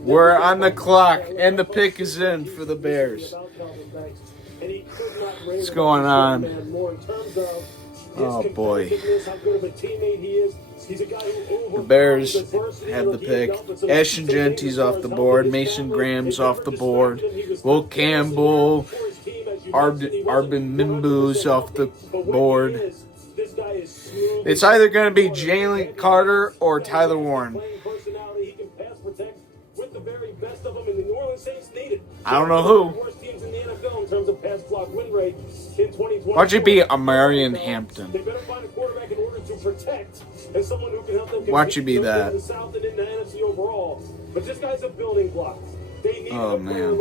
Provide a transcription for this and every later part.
We're on the clock, and the pick is in for the Bears. What's going on? Oh, boy. The Bears have the pick. Ashton Genty's off the board. Mason Graham's off the board. Will Campbell, Arbin Mimbu's off the board. It's either going to be Jalen Carter or Tyler Warren. I don't know who. Why'd you be Amarian Hampton? Watch you be that. But this guy's a building block. Oh, man.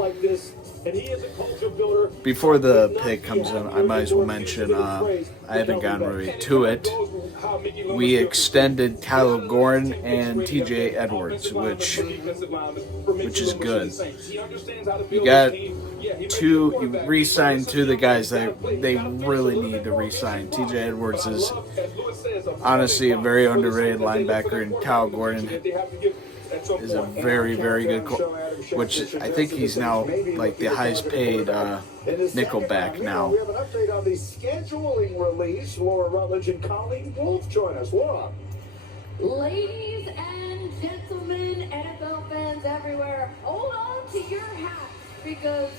Before the pick comes in, I might as well mention, I haven't gotten really to it. We extended Tyler Gordon and TJ Edwards, which is good. You got two, you re-signed two of the guys that they really need to re-sign. TJ Edwards is honestly a very underrated linebacker, and Tyler Gordon is a very, very good which I think he's now like the highest paid nickelback now. We have an update on the scheduling release. Laura Rutledge and Colleen Wolfe join us. Laura. Ladies and gentlemen, NFL fans everywhere, hold on to your hats because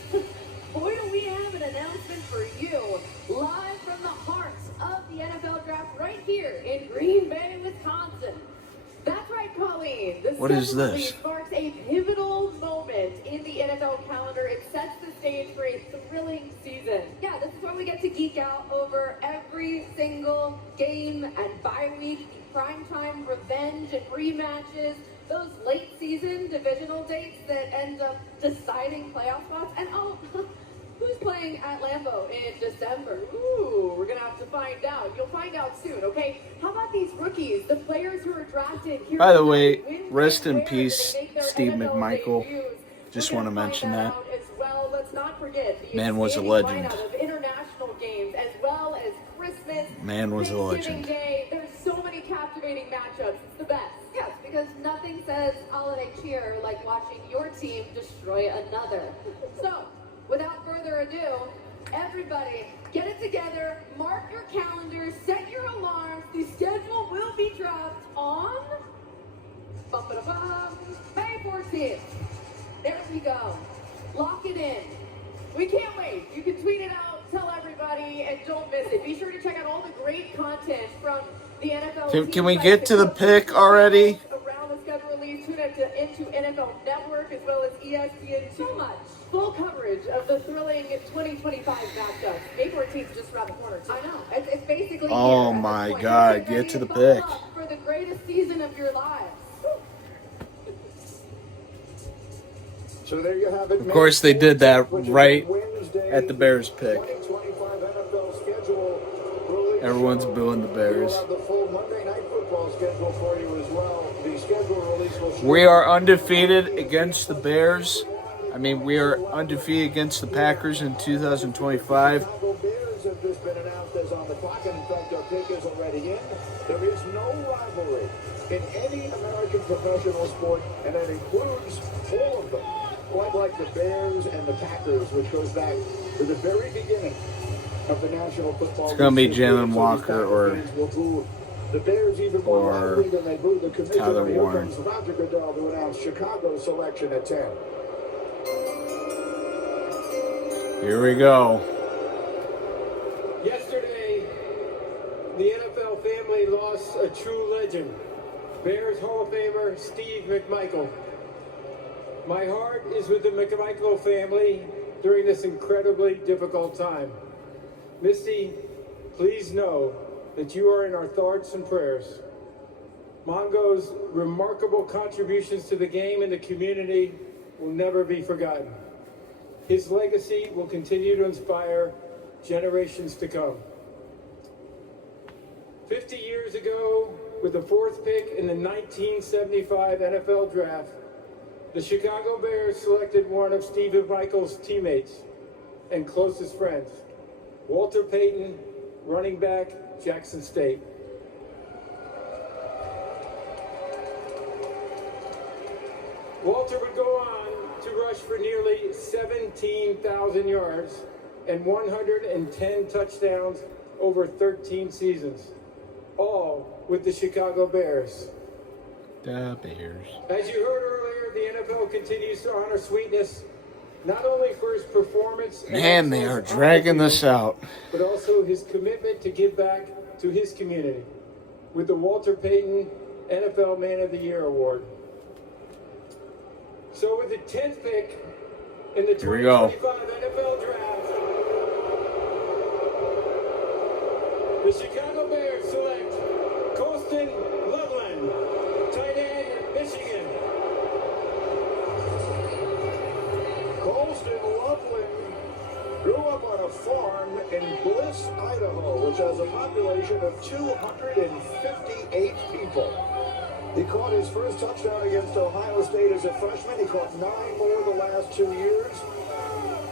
boy do we have an announcement for you live from the heart of the NFL draft right here in Green Bay, Wisconsin. That's right, Colleen. What is this? Marks a pivotal moment in the NFL calendar. It sets the stage for a thrilling season. Yeah, this is where we get to geek out over every single game and bye week, the primetime revenge and rematches, those late season divisional dates that end up deciding playoff spots, and who's playing at Lambeau in December? Ooh, we're going to have to find out. You'll find out soon, okay? How about these rookies, the players who are drafted here? By the way, rest in peace, Steve McMichael. Just want to mention that. Well, let's not forget Man was a legend. of international games as well as Christmas. Man was a legend. Day. There's so many captivating matchups. It's the best. Yes, because nothing says holiday cheer like watching your team destroy another. So, without further ado, everybody, get it together, mark your calendars, set your alarms. The schedule will be dropped on May 14th. There we go. Lock it in. We can't wait. You can tweet it out, tell everybody, and don't miss it. Be sure to check out all the great content from the NFL. Can we get to the pick already? Around the schedule release, tune into NFL Network as well as ESPN. So much full coverage of the thrilling 2025 matchups. May 14th just around the corner. Too. I know. It's basically. Oh my God! Get to the pick. For the greatest season of your lives. So there you have it. Of course, they did that right at the Bears pick. Everyone's booing the Bears. We are undefeated against the Bears. I mean, we are undefeated against the Packers in 2025. The Bears have just been announced as on the clock, and in fact, our pick is already in. There is no rivalry in any American professional sport, and that includes all of them. Quite like the Bears and the Packers, which goes back to the very beginning of the National Football League. It's going to be Jalen Walker or the Bears even more loudly than they booed the commissioner. Tyler Warren. Here comes Roger Goodell to announce Chicago's selection at 10. Here we go. Yesterday, the NFL family lost a true legend, Bears Hall of Famer Steve McMichael. My heart is with the McMichael family during this incredibly difficult time. Misty, please know that you are in our thoughts and prayers. Mongo's remarkable contributions to the game and the community will never be forgotten. His legacy will continue to inspire generations to come. 50 years ago, with the fourth pick in the 1975 NFL Draft, the Chicago Bears selected one of Steve McMichael's teammates and closest friends, Walter Payton, running back, Jackson State. Walter would go on to rush for nearly 17,000 yards and 110 touchdowns over 13 seasons, all with the Chicago Bears. The Bears. As you heard earlier, the NFL continues to honor Sweetness not only for his performance, Man, they are dragging this out. but also his commitment to give back to his community with the Walter Payton NFL Man of the Year Award. So with the 10th pick in the Here we go. 2025 NFL Draft, the Chicago Bears select Colston Loveland, tight end, Michigan. Colston Loveland grew up on a farm in Bliss, Idaho, which has a population of 258 people. He caught his first touchdown against Ohio State as a freshman. He caught 9 more the last 2 years.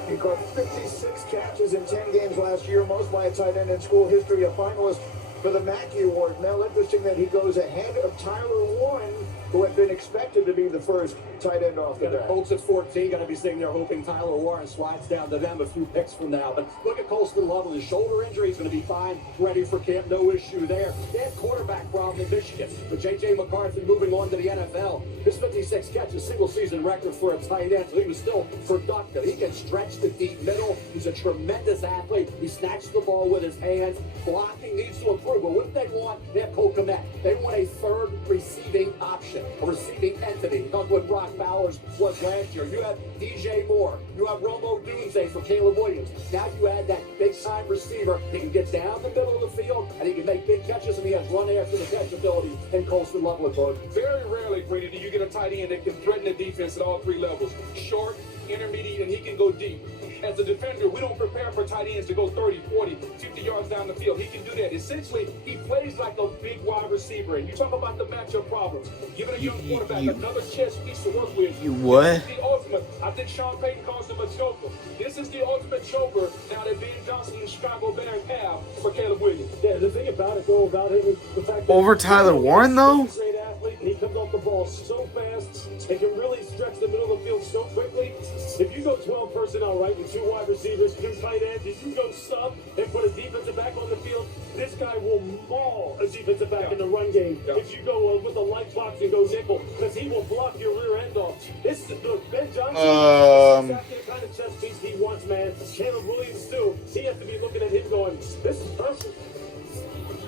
He caught 56 catches in 10 games last year, most by a tight end in school history, a finalist for the Mackey Award. Now, interesting that he goes ahead of Tyler Warren, who had been expected to be the first tight end off the bench. Colts at 14, going to be sitting there hoping Tyler Warren slides down to them a few picks from now. But look at Colston Loveland. His shoulder injury is going to be fine, ready for camp, no issue there. They had quarterback problem in Michigan. But J.J. McCarthy moving on to the NFL. His 56 catches, single-season record for a tight end, so he was still productive. He can stretch the deep middle. He's a tremendous athlete. He snatches the ball with his hands. Blocking needs to improve. But what do they want? They have Cole Kmet. They want a third receiving option, a receiving entity. That's what Brock Bowers was last year. You have DJ Moore. You have Romo Dunze for Caleb Williams. Now you add that big-time receiver. He can get down the middle of the field, and he can make big catches, and he has run after the catch ability in Colston Loveland. Very rarely, Brady, do you get a tight end that can threaten the defense at all 3 levels. Short, intermediate, and he can go deep. As a defender, we don't prepare for tight ends to go 30, 40, 50 yards down the field. He can do that. Essentially, he plays like a big wide receiver. And you talk about the matchup problems. Giving a young quarterback another chess piece to work with. What? This is the ultimate. I think Sean Payton calls him a choker. This is the ultimate choker now that Ben Johnson and Chicago Bears have for Caleb Williams. Yeah, the thing about it, though, about him is the fact that Over Tyler Warren, though? he's a great athlete, and he comes off the ball so fast and can really stretch the middle of the field so quickly. If you go 12 personnel, right, with 2 wide receivers, 2 tight ends, if you go sub and put a defensive back on the field, this guy will maul a defensive back in the run game. If you go with a light box and go nickel, because he will block your rear end off. This is the Ben Johnson. Exactly the kind of chess piece he wants, man. Caleb Williams too. He has to be looking at him going, this is perfect.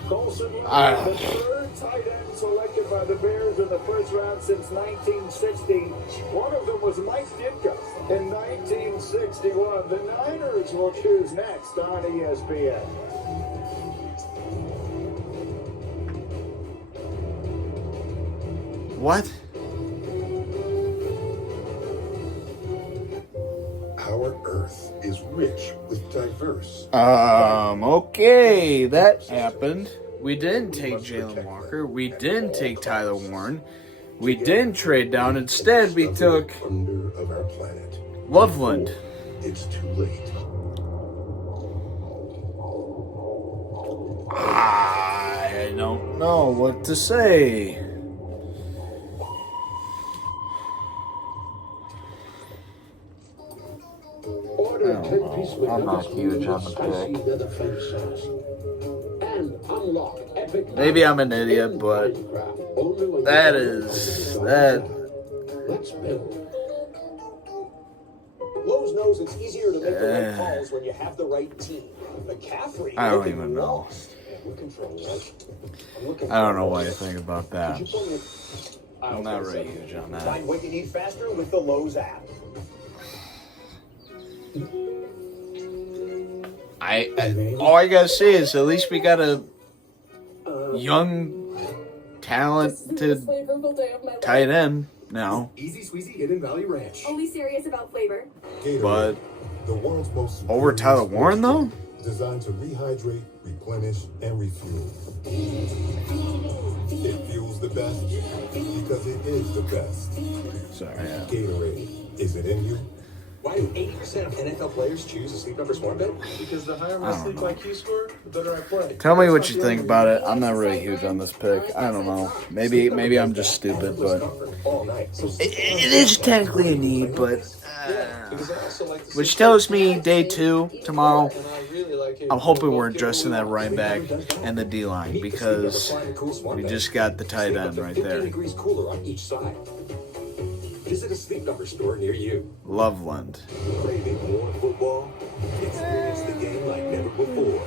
Colston Loveland, the third tight end selected by the Bears in the first round since 1960. One of them was Mike Ditka in 1961. The Niners will choose next on ESPN. What? Our Earth is rich with diverse. Okay, that happened. We didn't take Jalen Walker. We didn't take Tyler Warren. We didn't trade down. Instead, we took Wonder of our planet. Loveland. It's too late. I don't know what to say. Order 10 piece with I'm not huge on the spicy pick. leather French sauce. And unlock epic. Maybe I'm an idiot, but that is that. Let's build. Lowe's knows it's easier to make the right calls when you have the right team. McCaffrey, I don't looking even know. lost. We're controlling, right? I'm looking I don't for know a what you loss. think about that. Could you pull me- I'm not really huge on that. Find what you need faster with the Lowe's app. All I gotta say is at least we got a young, talented tight end now. Easy Sweezy Hidden Valley Ranch. Only serious about flavor. Gatorade, But the world's most over Tyler Warren though? designed to rehydrate, replenish, and refuel. It fuels the best because it is the best. Sorry. Gatorade, is it in you Why do 80% of NFL players choose a Sleep Number Smart Bed? Because the higher my sleep IQ score, the better I play. Tell me what you think about it. I'm not really huge on this pick. I don't know. Maybe I'm just stupid, but All night. So it is technically a need, but which tells me day 2 tomorrow. I'm hoping we're addressing that right back and the D line because we just got the tight end right 15 there. degrees cooler on each side. Visit a Sleep Number store near you. Loveland. Craving more football? Experience the game like never before.